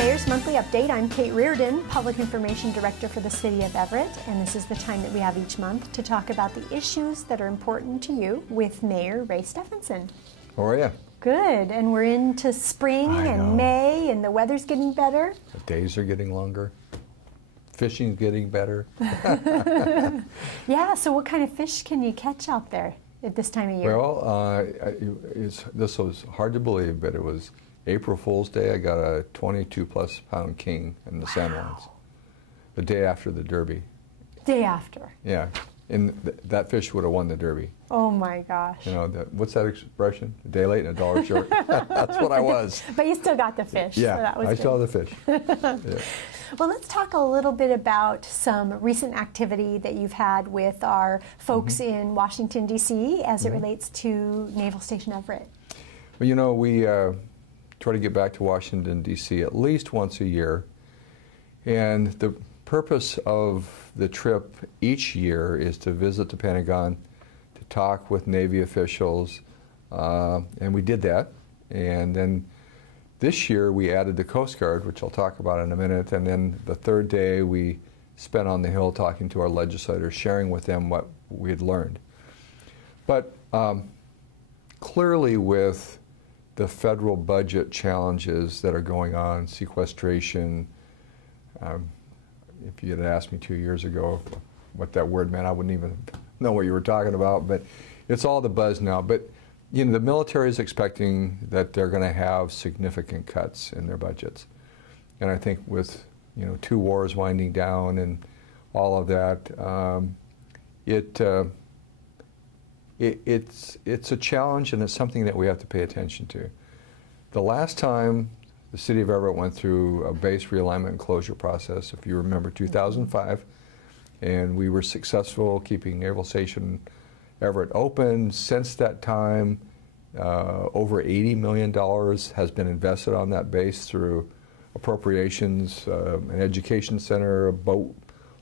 Mayor's Monthly Update. I'm Kate Reardon, Public Information Director for the City of Everett, and this is the time that we have each month to talk about the issues that are important to you with Mayor Ray Stephenson. How are you? Good, and we're into spring and May, and the weather's getting better. The days are getting longer. Fishing's getting better. Yeah, so what kind of fish can you catch out there at this time of year? Well, this was hard to believe, but it was April Fool's Day. I got a 22-plus pound king in the San Juans. The day after the Derby. Day after? Yeah, and that fish would have won the Derby. Oh my gosh. You know, what's that expression? A day late and a dollar short. That's what I was. But you still got the fish. Yeah, so that was I good. still have the fish. Yeah. Well, let's talk a little bit about some recent activity that you've had with our folks in Washington, D.C. as it relates to Naval Station Everett. Well, you know, we try to get back to Washington, D.C. at least once a year. And the purpose of the trip each year is to visit the Pentagon, to talk with Navy officials, and we did that. And then this year we added the Coast Guard, which I'll talk about in a minute, and then the third day we spent on the Hill talking to our legislators, sharing with them what we had learned. But clearly with the federal budget challenges that are going on, sequestration, if you had asked me 2 years ago what that word meant, I wouldn't even know what you were talking about, but it's all the buzz now. But you know, the military is expecting that they're going to have significant cuts in their budgets. And I think with, you know, 2 wars winding down and all of that, it's a challenge, and it's something that we have to pay attention to. The last time the City of Everett went through a base realignment and closure process, if you remember, 2005, and we were successful keeping Naval Station Everett open. Since that time, over $80 million has been invested on that base through appropriations, an education center, a boat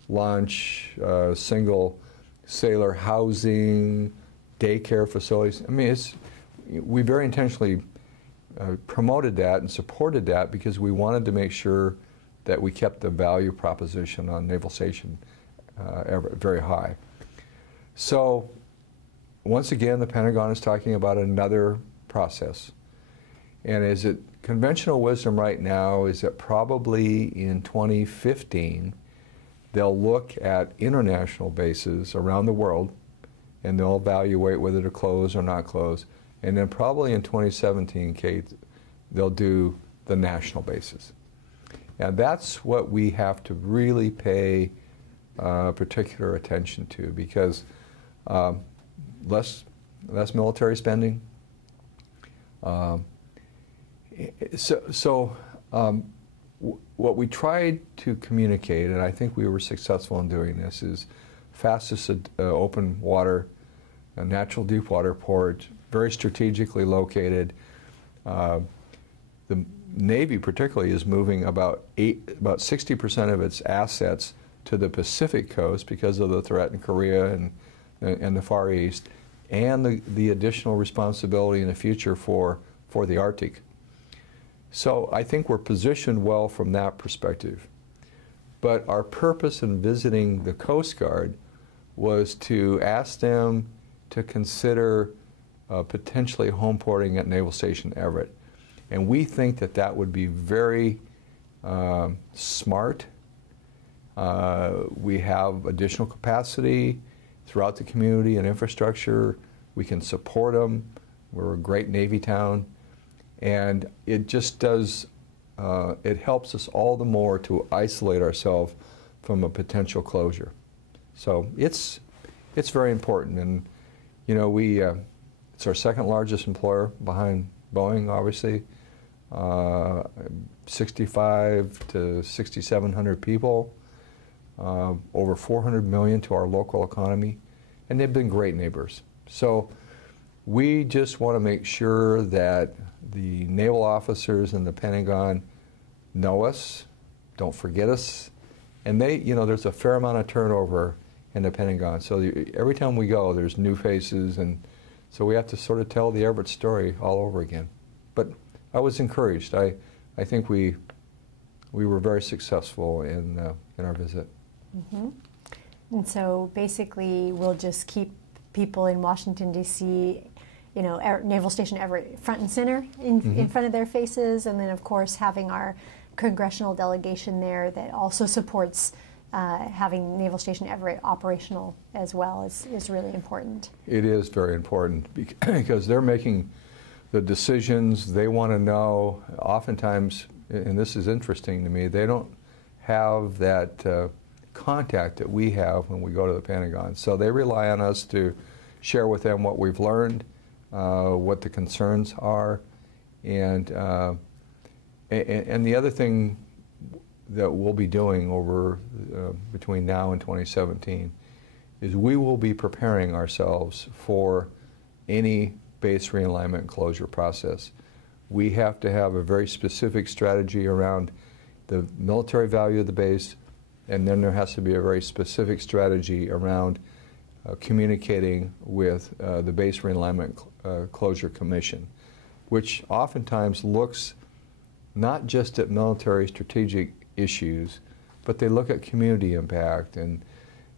launch, single sailor housing, daycare facilities. I mean, we very intentionally promoted that and supported that because we wanted to make sure that we kept the value proposition on Naval Station Everett very high. So once again, the Pentagon is talking about another process. And is it conventional wisdom right now is that probably in 2015, they'll look at international bases around the world and they'll evaluate whether to close or not close. And then probably in 2017, Kate, they'll do the national bases. And that's what we have to really pay particular attention to, because less military spending. What we tried to communicate, and I think we were successful in doing this, is fastest open water, a natural deep water port, very strategically located. The Navy particularly is moving about 60% of its assets to the Pacific coast because of the threat in Korea and the Far East, and the additional responsibility in the future for the Arctic. So I think we're positioned well from that perspective. But our purpose in visiting the Coast Guard was to ask them to consider potentially home porting at Naval Station Everett. And we think that that would be very smart. We have additional capacity throughout the community and infrastructure. We can support them. We're a great Navy town. And it just does, it helps us all the more to isolate ourselves from a potential closure. So it's very important. And, you know, it's our second largest employer behind Boeing, obviously. 65 to 6,700 people, over 400 million to our local economy, and they've been great neighbors. So we just want to make sure that the naval officers in the Pentagon know us, don't forget us, and there's a fair amount of turnover in the Pentagon. So every time we go, there's new faces, and so we have to sort of tell the Everett story all over again. But I was encouraged. I think we we were very successful in our visit. Mm-hmm. And so basically we'll just keep people in Washington, D.C., you know, Naval Station Everett front and center in front of their faces, and then of course having our congressional delegation there that also supports having Naval Station Everett operational as well is really important. It is very important because they're making the decisions. They want to know, oftentimes, and this is interesting to me, they don't have that contact that we have when we go to the Pentagon. So they rely on us to share with them what we've learned, what the concerns are, and the other thing that we'll be doing over between now and 2017 is we will be preparing ourselves for any base realignment and closure process. We have to have a very specific strategy around the military value of the base, and then there has to be a very specific strategy around communicating with the Base Realignment Closure Commission, which oftentimes looks not just at military strategic issues, but they look at community impact and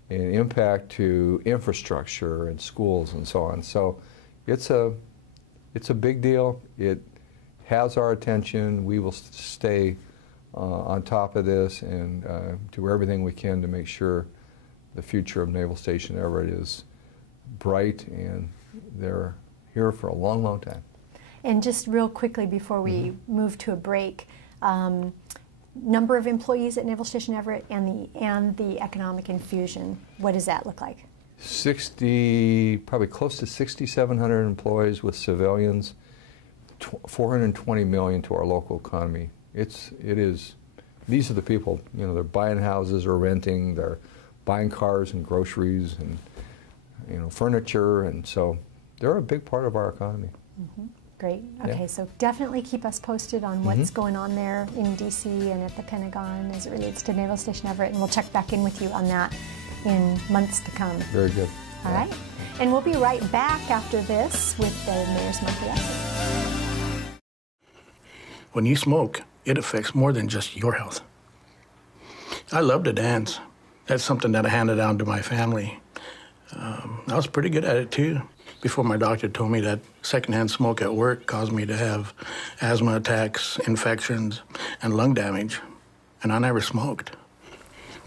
impact to infrastructure and schools and so on. So it's a big deal. It has our attention. We will stay on top of this and do everything we can to make sure the future of Naval Station Everett is bright, and they're here for a long, long time. And just real quickly before we move to a break, number of employees at Naval Station Everett and the economic infusion, what does that look like? 60, probably close to 6,700 employees with civilians, 420 million to our local economy. It is, these are the people, you know, they're buying houses or renting, they're buying cars and groceries and, you know, furniture, and so they're a big part of our economy. Great. Okay, so definitely keep us posted on what's going on there in D.C. and at the Pentagon as it relates to Naval Station Everett, and we'll check back in with you on that in months to come. Very good. All right. And we'll be right back after this with the Mayor's Monthly Update. When you smoke, it affects more than just your health. I love to dance. That's something that I handed down to my family. I was pretty good at it too, before my doctor told me that secondhand smoke at work caused me to have asthma attacks, infections, and lung damage. And I never smoked.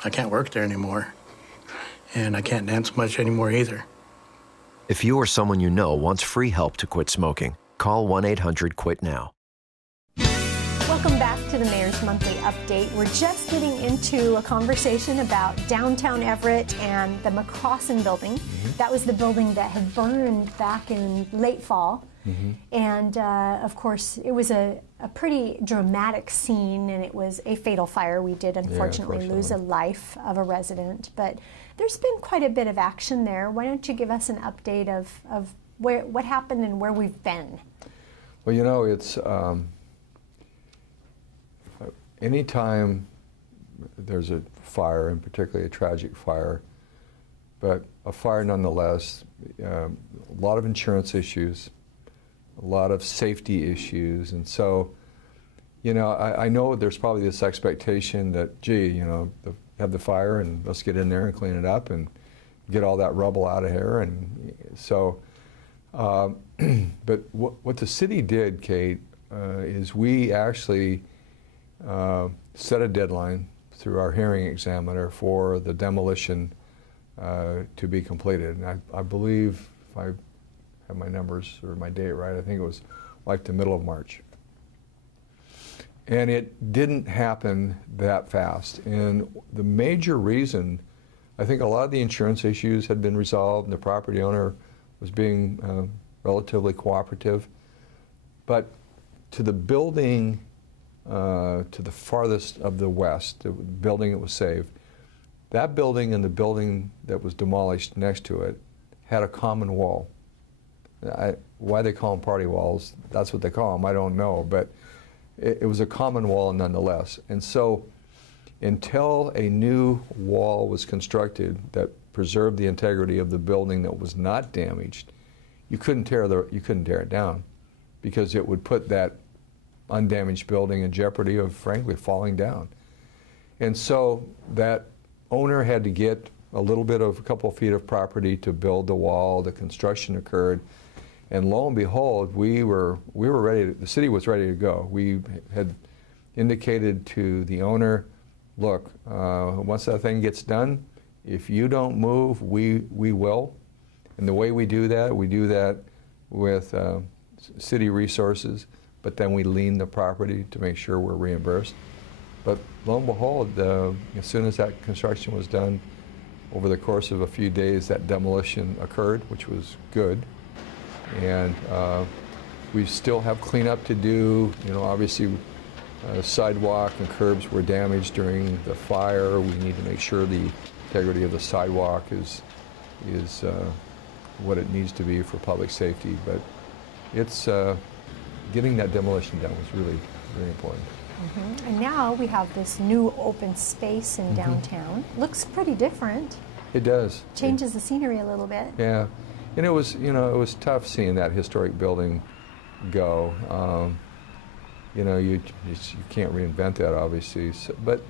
I can't work there anymore. And I can't dance much anymore either. If you or someone you know wants free help to quit smoking, call 1-800-QUIT-NOW. Welcome back to the Mayor's Monthly Update. We're just getting into a conversation about downtown Everett and the McCrossen building. That was the building that had burned back in late fall. And of course, it was a pretty dramatic scene, and it was a fatal fire. We did unfortunately lose a life of a resident, but there's been quite a bit of action there. Why don't you give us an update of what happened and where we've been? Well, you know, it's anytime there's a fire, and particularly a tragic fire, but a fire nonetheless, a lot of insurance issues, a lot of safety issues, and so, you know, I know there's probably this expectation that, gee, you know, have the fire and let's get in there and clean it up and get all that rubble out of here, and so, but what the city did, Kate, is we actually set a deadline through our hearing examiner for the demolition to be completed. And I believe, if I have my numbers or my date right, I think it was like the middle of March. And it didn't happen that fast. And the major reason, I think a lot of the insurance issues had been resolved and the property owner was being relatively cooperative. But to the building to the farthest of the west, the building that was saved, that building and the building that was demolished next to it had a common wall. Why they call them party walls, that's what they call them, I don't know, but it was a common wall nonetheless. And so until a new wall was constructed that preserved the integrity of the building that was not damaged, you couldn't tear it down, because it would put that undamaged building in jeopardy of, frankly, falling down. And so that owner had to get a couple of feet of property to build the wall. The construction occurred, and lo and behold, we were ready. The city was ready to go. We had indicated to the owner, look, once that thing gets done, if you don't move, we will. And the way we do that with city resources, but then we lien the property to make sure we're reimbursed. But lo and behold, as soon as that construction was done, over the course of a few days, that demolition occurred, which was good. And we still have cleanup to do. You know, obviously, sidewalk and curbs were damaged during the fire. We need to make sure the integrity of the sidewalk is what it needs to be for public safety. But it's getting that demolition done was really, really important. Mm-hmm. And now we have this new open space in downtown. Looks pretty different. It does. Changes the scenery a little bit. Yeah, and it was tough seeing that historic building go. You can't reinvent that, obviously. So, but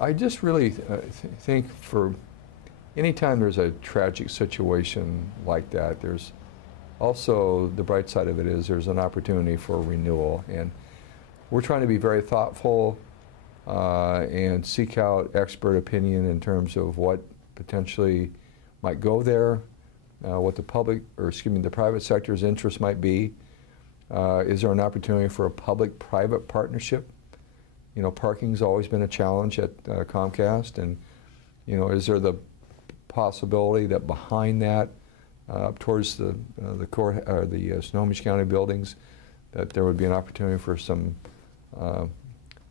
I just really think for any time there's a tragic situation like that, there's also the bright side of it is there's an opportunity for renewal, and we're trying to be very thoughtful and seek out expert opinion in terms of what potentially might go there, what the private sector's interest might be. Is there an opportunity for a public-private partnership? You know, parking's always been a challenge at Comcast, and is there the possibility that behind that, up towards the Snohomish County buildings, that there would be an opportunity for some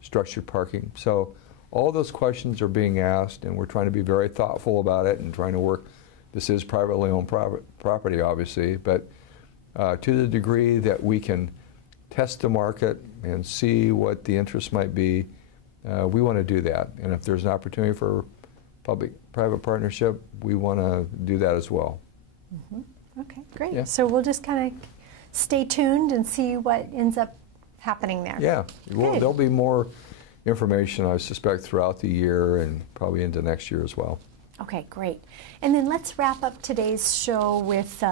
structured parking? So all those questions are being asked, and we're trying to be very thoughtful about it and trying to work. This is privately owned property, obviously, but to the degree that we can test the market and see what the interest might be, we want to do that. And if there's an opportunity for public-private partnership, we want to do that as well. Mm-hmm. Okay, great. Yeah. So we'll just kind of stay tuned and see what ends up happening there. Yeah, well, there'll be more information, I suspect, throughout the year and probably into next year as well. Okay, great. And then let's wrap up today's show with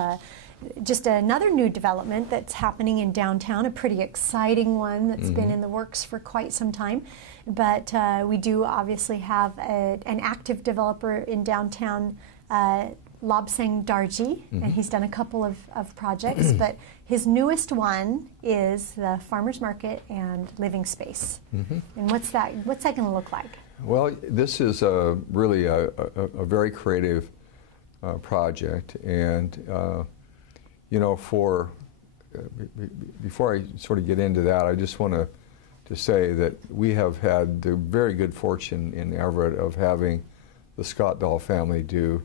just another new development that's happening in downtown, a pretty exciting one that's been in the works for quite some time. But we do obviously have an active developer in downtown, Lobsang Darji, and he's done a couple of projects, but his newest one is the Farmers Market and Living Space. And what's that going to look like? Well, this is really a very creative project, and before I sort of get into that, I just want to say that we have had the very good fortune in Everett of having the Scott Dahl family do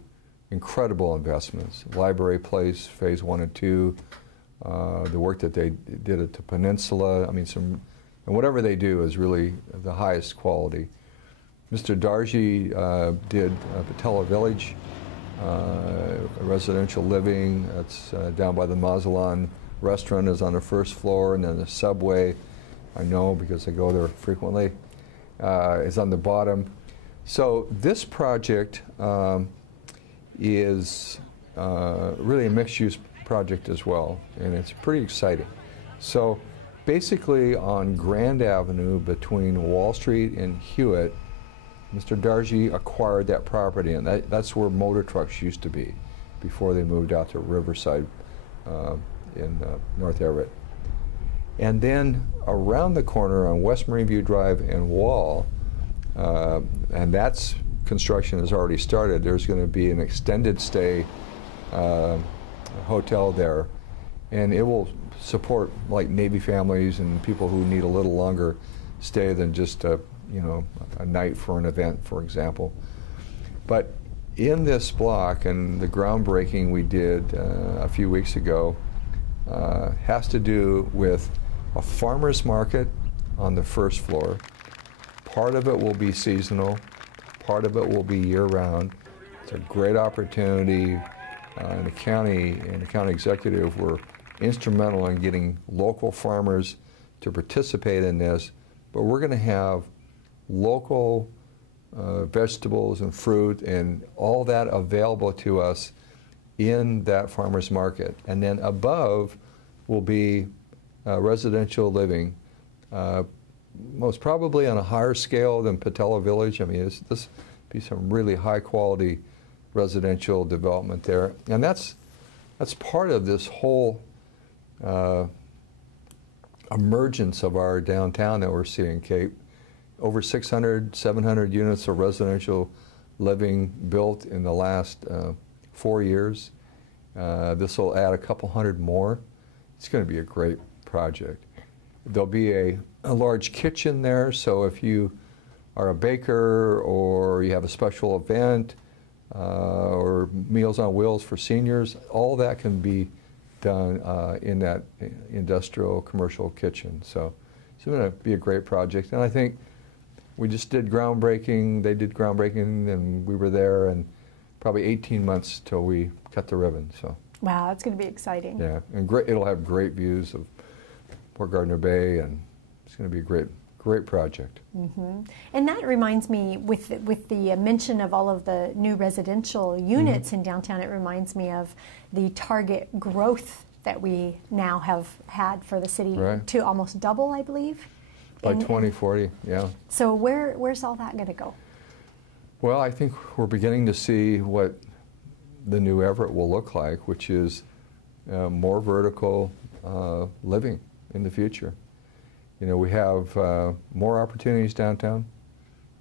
incredible investments. Library Place, Phase 1 and 2, the work that they did at the Peninsula. I mean, and whatever they do is really the highest quality. Mr. Darji did Patella Village, a residential living. That's down by the Mazatlan restaurant is on the first floor, and then the Subway, I know because I go there frequently, is on the bottom. So this project is really a mixed-use project as well, and it's pretty exciting. So basically on Grand Avenue between Wall Street and Hewitt, Mr. Darji acquired that property, and that's where motor trucks used to be before they moved out to Riverside in North Everett. And then around the corner on West Marine View Drive and Wall, and that's construction has already started. There's going to be an extended stay hotel there, and it will support like Navy families and people who need a little longer stay than just a night for an event, for example. But in this block, and the groundbreaking we did a few weeks ago has to do with a farmer's market on the first floor. Part of it will be seasonal, part of it will be year-round. It's a great opportunity, and the county executive were instrumental in getting local farmers to participate in this. But we're going to have local vegetables and fruit and all that available to us in that farmer's market. And then above will be residential living, most probably on a higher scale than Patella Village. I mean, this be some really high quality residential development there. And that's part of this whole emergence of our downtown that we're seeing, Kate. Over 600, 700 units of residential living built in the last 4 years. This will add a couple hundred more. It's going to be a great project. There'll be a large kitchen there, so if you are a baker or you have a special event or Meals on Wheels for seniors, all that can be done in that industrial commercial kitchen. So it's going to be a great project. And I think we just did groundbreaking, they did groundbreaking, and we were there, and probably 18 months till we cut the ribbon. So. Wow, it's going to be exciting. Yeah, and great, it'll have great views of Port Gardner Bay, and it's going to be a great project. Mm-hmm. And that reminds me, with the mention of all of the new residential units in downtown, it reminds me of the target growth that we now have had for the city to almost double, I believe. By 2040, yeah. So where's all that going to go? Well, I think we're beginning to see what the new Everett will look like, which is more vertical living in the future. You know, we have more opportunities downtown.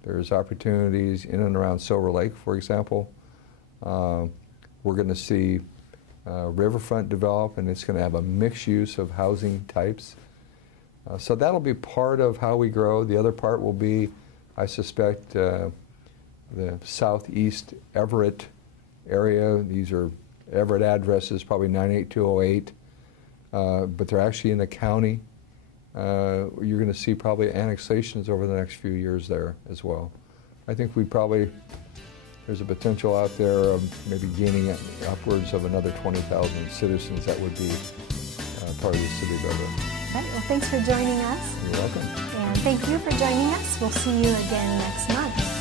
There's opportunities in and around Silver Lake, for example. We're going to see riverfront develop, and it's going to have a mixed use of housing types. So that'll be part of how we grow. The other part will be, I suspect, the southeast Everett area. These are Everett addresses, probably 98208, but they're actually in the county. You're going to see probably annexations over the next few years there as well. I think there's a potential out there of maybe gaining upwards of another 20,000 citizens that would be part of the city of Everett. Right, well, thanks for joining us. You're welcome. And thank you for joining us. We'll see you again next month.